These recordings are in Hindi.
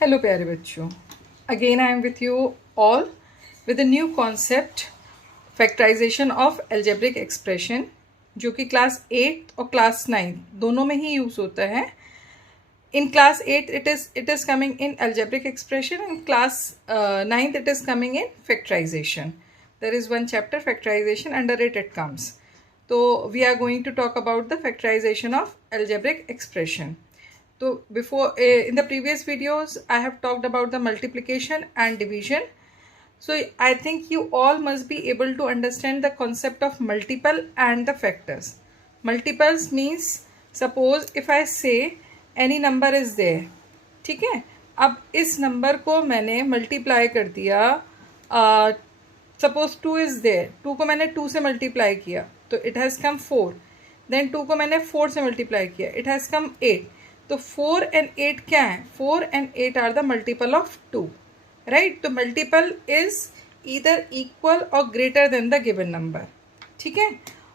हेलो प्यारे बच्चों, again I am with you all with a new concept factorisation of algebraic expression, जो कि क्लास 8 और क्लास 9 दोनों में ही यूज़ होता है. In class 8 it is coming in algebraic expression, and class 9th it is coming in factorization. There is one chapter factorization, under it comes. So we are going to talk about the factorization of algebraic expression. So before in the previous videos I have talked about the multiplication and division. So I think you all must be able to understand the concept of multiple and the factors. Multiples means, suppose if I say any number is there, ठीक है. अब इस नंबर को मैंने मल्टीप्लाई कर दिया. सपोज 2 इज़ देयर, 2 को मैंने 2 से मल्टीप्लाई किया तो इट हैज़ कम 4. देन 2 को मैंने 4 से मल्टीप्लाई किया, इट हैज़ कम 8. तो 4 एंड 8 क्या है? 4 and 8 are the multiple of 2, right. तो मल्टीपल इज ईदर इक्वल और greater than the given number, ठीक है.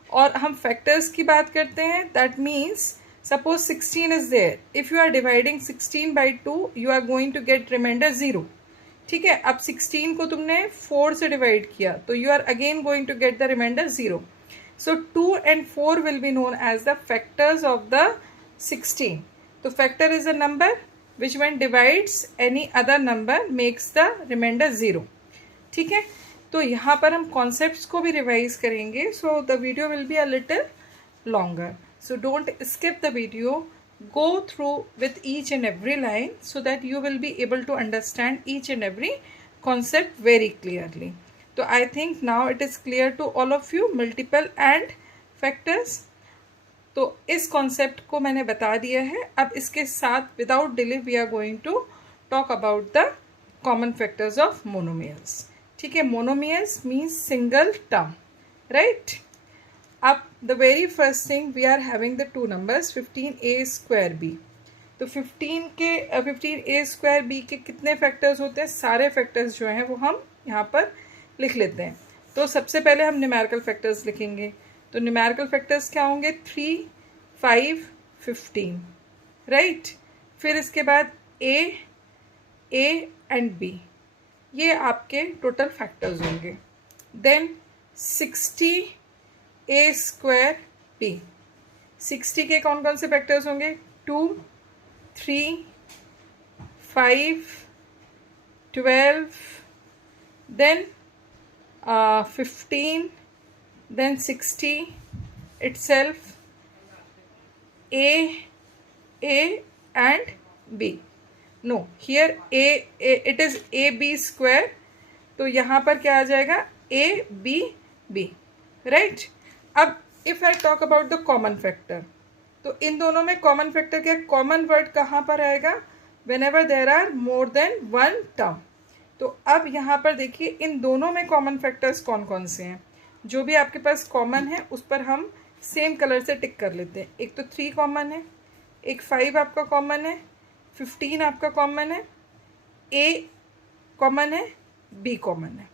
और हम फैक्टर्स की बात करते हैं. That means suppose 16 is there. If you are dividing 16 by 2, you are going to get remainder 0. ठीक है. अब 16 को तुमने 4 से डिवाइड किया तो you are again going to get the remainder 0. So 2 and 4 will be known as the factors of the 16. तो factor is a number which when divides any other number makes the remainder 0. ठीक है. तो यहाँ पर हम concepts को भी रिवाइज करेंगे. So the video will be a little longer. So don't skip the video, go through with each and every line so that you will be able to understand each and every concept very clearly. So I think now it is clear to all of you multiple and factors. तो इस concept को मैंने बता दिया है. अब इसके साथ without delay we are going to talk about the common factors of monomials. ठीक है. Monomials means single term, right? अब the very first thing we are having the two numbers 15a square b. तो 15a square b के कितने फैक्टर्स होते हैं? सारे फैक्टर्स जो हैं वो हम यहाँ पर लिख लेते हैं. तो सबसे पहले हम न्यूमेरिकल फैक्टर्स लिखेंगे. तो न्यूमेरिकल फैक्टर्स क्या होंगे? 3, 5, 15, राइट. फिर इसके बाद a एंड b, ये आपके टोटल फैक्टर्स होंगे. देन 60 ए स्क्वायर बी. 60 के कौन कौन से फैक्टर्स होंगे? 2, 3, 5, 12, then 15, then 60 itself, a and b. No, here a it is a b square. तो यहाँ पर क्या आ जाएगा? a b b, right. अब if I talk about the common factor, तो इन दोनों में कॉमन फैक्टर क्या? कॉमन वर्ड कहाँ पर आएगा? Whenever there are more than one term. तो अब यहाँ पर देखिए इन दोनों में कॉमन फैक्टर्स कौन कौन से हैं. जो भी आपके पास कॉमन है उस पर हम सेम कलर से टिक कर लेते हैं. एक तो 3 कॉमन है, एक 5 आपका कॉमन है, 15 आपका कॉमन है, a कॉमन है, b कॉमन है,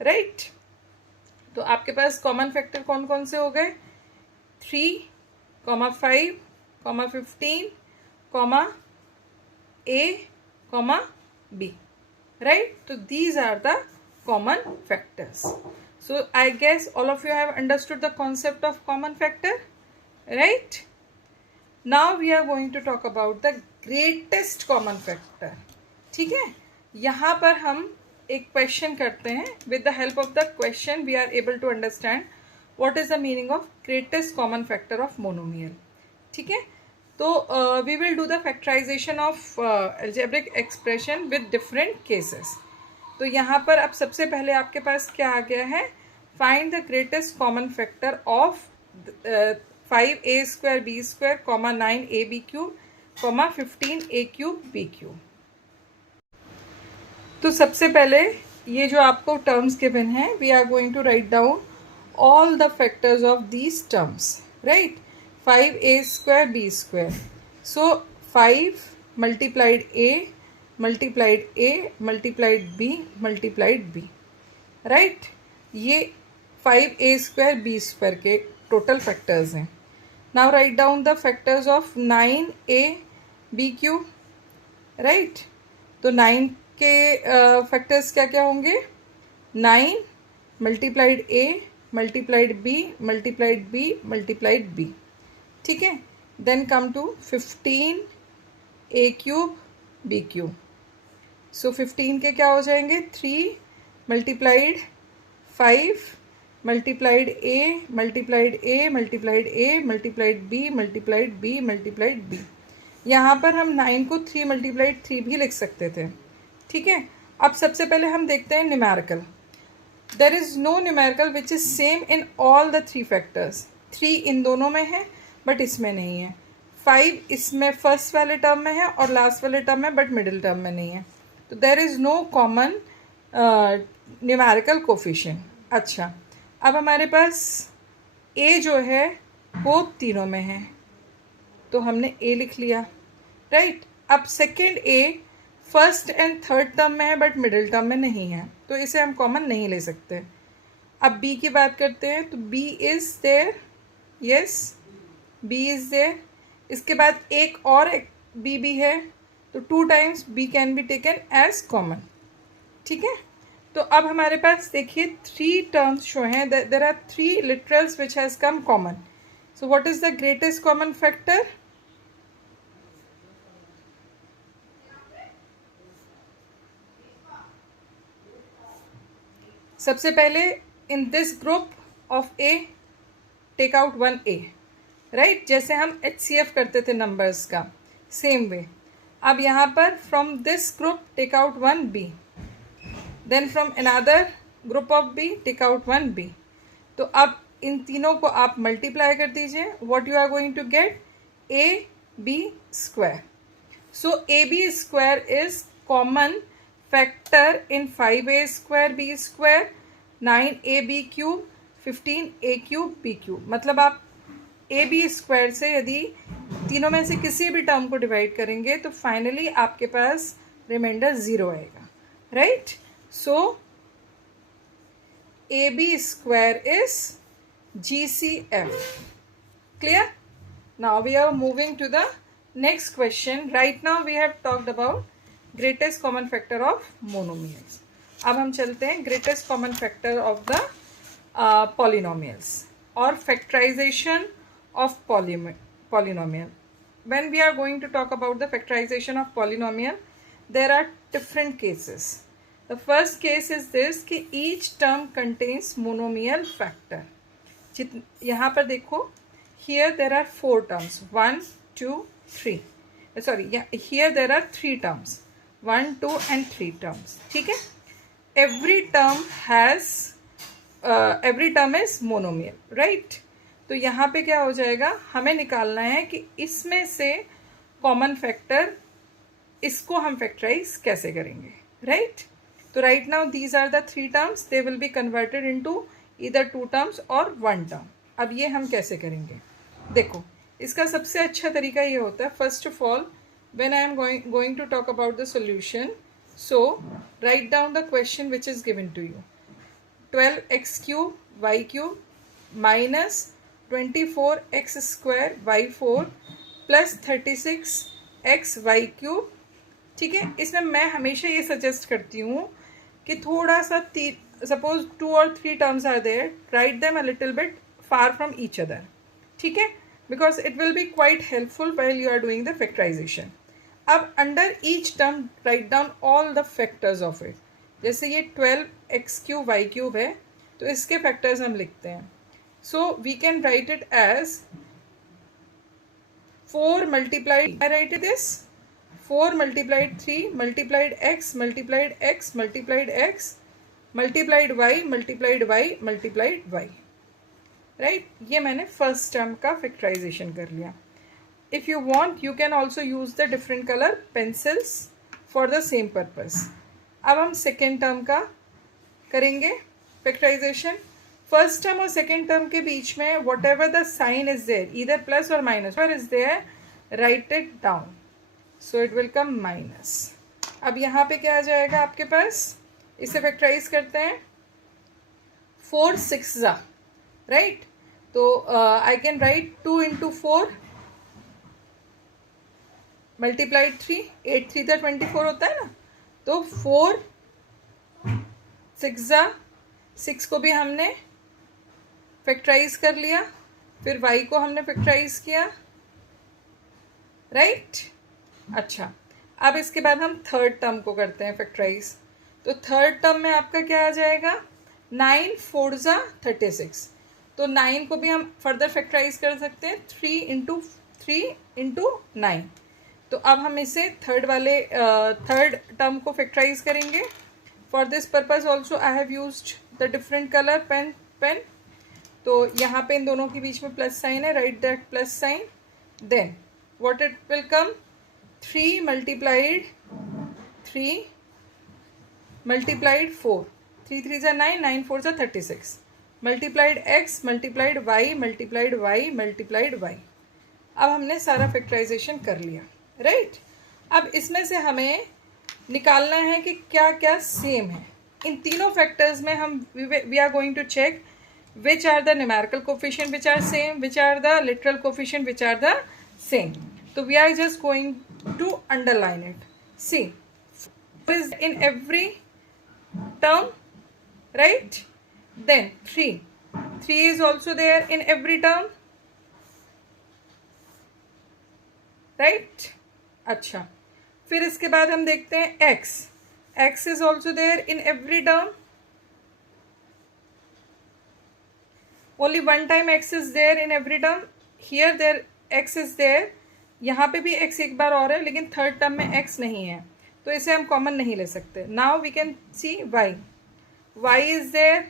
राइट. तो आपके पास कॉमन फैक्टर कौन कौन से हो गए? 3, 5, 15, a, b, right? So these are the common factors. So I guess all of you have understood the concept of common factor, right? Now we are going to talk about the greatest common factor. ठीक है. यहाँ पर हम एक क्वेश्चन करते हैं. With the help of the question we are able to understand what is the meaning of greatest common factor of monomial. ठीक है. तो we will do the factorisation of algebraic expression with different cases. तो यहाँ पर अब सबसे पहले आपके पास क्या आ गया है? Find the greatest common factor of 5a square b square, 9ab cube, 15a cube b cube. तो सबसे पहले ये जो आपको टर्म्स गिवन हैं, we are going to write down all the factors of these terms, right. 5a square b square. So 5 multiplied a multiplied a multiplied b multiplied b, right. ये 5a square b square के टोटल फैक्टर्स हैं. Now write down the factors of 9a b cube, right. तो 9 के फैक्टर्स क्या क्या होंगे? 9 multiplied a multiplied b multiplied b multiplied b, ठीक है। Then come to 15 a cube B cube. So 15 के क्या हो जाएंगे? 3 multiplied 5 multiplied a multiplied a multiplied a multiplied b multiplied b multiplied b. यहाँ पर हम 9 को 3 मल्टीप्लाइड 3 भी लिख सकते थे, ठीक है। अब सबसे पहले हम देखते हैं numerical. There is no numerical which is same in all the 3 factors. 3 इन दोनों में है बट इसमें नहीं है। 5 इसमें फर्स्ट वाले टर्म में है और लास्ट वाले टर्म में बट मिडिल टर्म में नहीं है। तो there is no common numerical coefficient. अच्छा, अब हमारे पास ए जो है वो तीनों में है, तो हमने ए लिख लिया, राइट। अब second A first and third term में है बट मिडिल टर्म में नहीं है, तो इसे हम कॉमन नहीं ले सकते। अब बी की बात करते हैं, तो B is there, yes B is there. इसके बाद एक और बी भी है, तो 2 times B can be taken as common, ठीक है। तो अब हमारे पास देखिए 3 टर्म्स जो हैं, there are 3 literals which has come common. So what is the greatest common factor? सबसे पहले in this group of A take out 1 A, right, जैसे हम HCF करते थे नंबर्स का, सेम वे। अब यहाँ पर from this group take out 1 B, then from another group of B take out 1 B. तो अब इन तीनों को आप मल्टीप्लाई कर दीजिए, what you are going to get? A B square. So A B square is common factor in 5a square B square 9 AB cube 15 A cube B cube. मतलब आप ए बी स्क्वायर से यदि तीनों में से किसी भी टर्म को डिवाइड करेंगे तो फाइनली आपके पास रिमाइंडर 0 आएगा, right. So A B square is GCF, clear? Now we are moving to the next question. Right now we have talked about greatest common factor of monomials. अब हम चलते हैं greatest common factor of the polynomials और factorization of polynomial. When we are going to talk about the factorization of polynomial, there are different cases. The first case is this कि each term contains monomial factor. यहाँ पर देखो, here there are 4 terms, 1 2 3, sorry, here there are 3 terms, 1 2 and 3 terms, ठीक है। every term is monomial, right? तो यहाँ पे क्या हो जाएगा, हमें निकालना है कि इसमें से कॉमन फैक्टर, इसको हम फैक्टराइज कैसे करेंगे, राइट। तो right now these are the 3 terms, they will be converted into either 2 terms और 1 टर्म। अब ये हम कैसे करेंगे? देखो, इसका सबसे अच्छा तरीका ये होता है, first of all when I am going to talk about the solution, so write down the question which is given to you. 12x cube Y cube minus 24x square Y 4 plus 36x Y cube, ठीक है। इसमें मैं हमेशा ये सजेस्ट करती हूँ कि थोड़ा सा सपोज 2 और 3 terms are there, write them a little bit far from each other, ठीक है, because it will be quite helpful while you are doing the factorization. अब under each term write down all the factors of it. जैसे ये 12x क्यूब वाई क्यूब है, तो इसके फैक्टर्स हम लिखते हैं। So we can write it as 4 multiplied, I write this 4 multiplied 3 multiplied x multiplied x multiplied x multiplied y multiplied y multiplied y, right? ये मैंने फर्स्ट टर्म का फैक्टराइजेशन कर लिया। If you want you can also use the different color pencils for the same purpose. अब हम सेकेंड टर्म का करेंगे फैक्टराइजेशन। फर्स्ट टर्म और सेकेंड टर्म के बीच में whatever the sign is there, इधर प्लस और minus is there, right it down, so it will come minus. अब यहाँ पे क्या आ जाएगा आपके पास? इसे फैक्टराइज करते हैं, 4 6 राइट। तो I can write 2 into 4 multiplied 3, 8 3 24 होता है ना, तो 4 6 6 को भी हमने फैक्टराइज कर लिया, फिर y को हमने फैक्टराइज किया, राइट। अच्छा, अब इसके बाद हम थर्ड टर्म को करते हैं फैक्टराइज। तो थर्ड टर्म में आपका क्या आ जाएगा, 9 4 36। तो 9 को भी हम फर्दर फैक्टराइज कर सकते हैं, 3 × 9। तो अब हम इसे थर्ड टर्म को फैक्टराइज करेंगे। For this purpose also I have used the different colour pen. तो यहाँ पे इन दोनों के बीच में प्लस साइन है, right that plus sign. Then what it will come, 3 multiplied 4, 3 3 9, 9 4 36, multiplied x multiplied y multiplied y multiplied y। अब हमने सारा फैक्टराइजेशन कर लिया, राइट। अब इसमें से हमें निकालना है कि क्या क्या सेम है। इन तीनों फैक्टर्स में हम we are going to check which are the numerical coefficient which are same, which are the literal coefficient which are the same. So we are just going to underline it. See, is in every term, right? Then 3 is also there in every term, right? अच्छा, फिर इसके बाद हम देखते हैं x is also there in every term. Only one time x is there in every term. Here there x is there. यहाँ पे भी x एक बार और है, लेकिन थर्ड टर्म में x नहीं है, तो इसे हम कॉमन नहीं ले सकते। Now we can see y is there,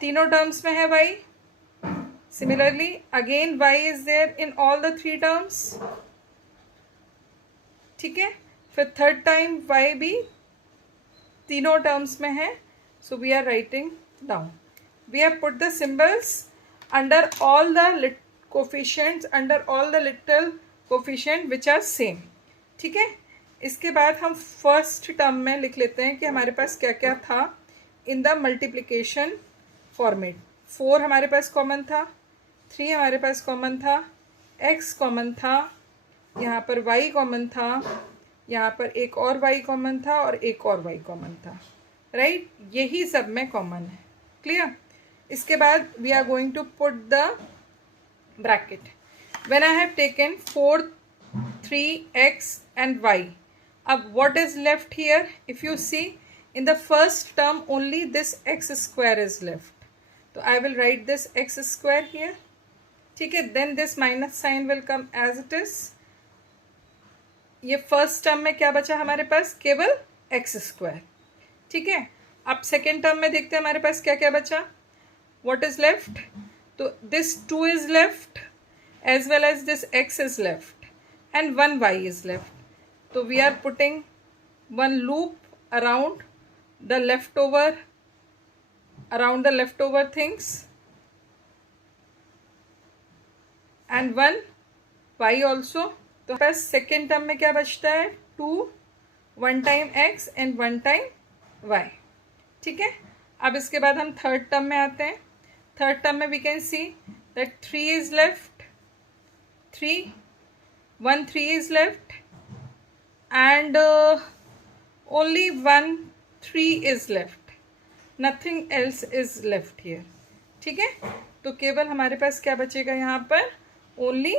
तीनों टर्म्स में है y. Similarly again y is there in all the 3 terms. ठीक है, फिर थर्ड टाइम y भी तीनों टर्म्स में है. So we are writing down. We have put the symbols under all the coefficients, under all the little coefficient which are same. ठीक है, इसके बाद हम फर्स्ट टर्म में लिख लेते हैं कि हमारे पास क्या क्या था इन द मल्टीप्लिकेशन फॉर्मेट। 4 हमारे पास कॉमन था, 3 हमारे पास कॉमन था, x कॉमन था, यहाँ पर y कॉमन था, यहाँ पर एक और y कॉमन था और एक और y कॉमन था, राइट। यही सब में कॉमन है, क्लियर। इसके बाद we are going to put the bracket. When I have taken 4 3x and y, अब what is left here, if you see in the first term only this x square is left, so I will write this x square here, ठीक है। then this minus sign will come as it is. ये फर्स्ट टर्म में क्या बचा हमारे पास, केवल x स्क्वायर, ठीक है। अब सेकेंड टर्म में देखते हैं हमारे पास क्या क्या बचा, what is left, तो this 2 is left as well as this x is left and 1 y is left. So we are putting one loop around the leftover things and 1 y also. तो बस सेकेंड टर्म में क्या बचता है, 2, 1 time x and 1 time y, ठीक है। अब इसके बाद हम थर्ड टर्म में आते हैं। थर्ड टर्म में we can see that 3 is left, 1 3 is left and only 1 3 is left, nothing else is left here, ठीक है। तो केवल हमारे पास क्या बचेगा यहाँ पर, ओनली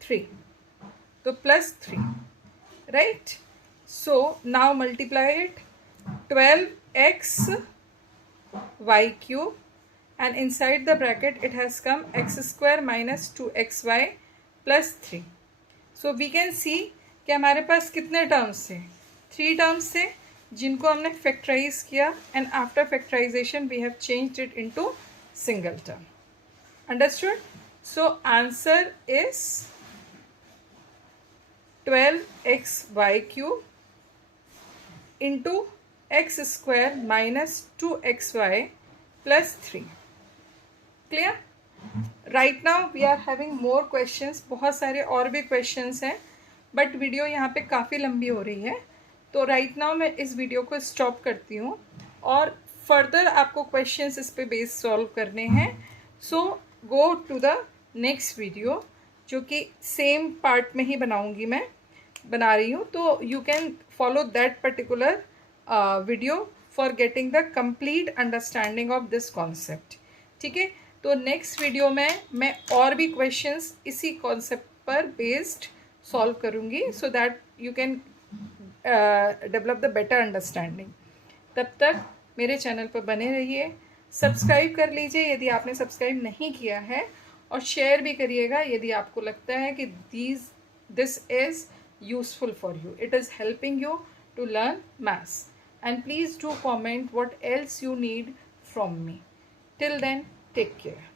3, तो +3, right. So now multiply it, 12x y cube and inside the bracket it has come x square minus 2xy plus 3. So we can see कि हमारे पास कितने टर्म्स थे, 3 टर्म्स थे जिनको हमने फैक्टराइज किया and after factorisation we have changed it into single term, understood. So answer is 12xy cube into x square minus 2xy plus 3. Clear? Right now we are having more questions, बहुत सारे और भी questions हैं, बट वीडियो यहाँ पे काफ़ी लंबी हो रही है, तो राइट नाउ मैं इस वीडियो को स्टॉप करती हूँ और फर्दर आपको क्वेश्चंस इस पे बेस सॉल्व करने हैं। So go to the next video, जो कि सेम पार्ट में ही बनाऊँगी मैं। बना रही हूँ, तो you can follow that particular video for getting the complete understanding of this concept. ठीक है, तो नेक्स्ट वीडियो में मैं और भी क्वेश्चंस इसी कॉन्सेप्ट पर बेस्ड सॉल्व करूँगी, so that you can develop the better understanding. तब तक मेरे चैनल पर बने रहिए, सब्सक्राइब कर लीजिए यदि आपने सब्सक्राइब नहीं किया है, और शेयर भी करिएगा यदि आपको लगता है कि this is useful for you, it is helping you to learn maths. And please do comment what else you need from me. Till then, take care.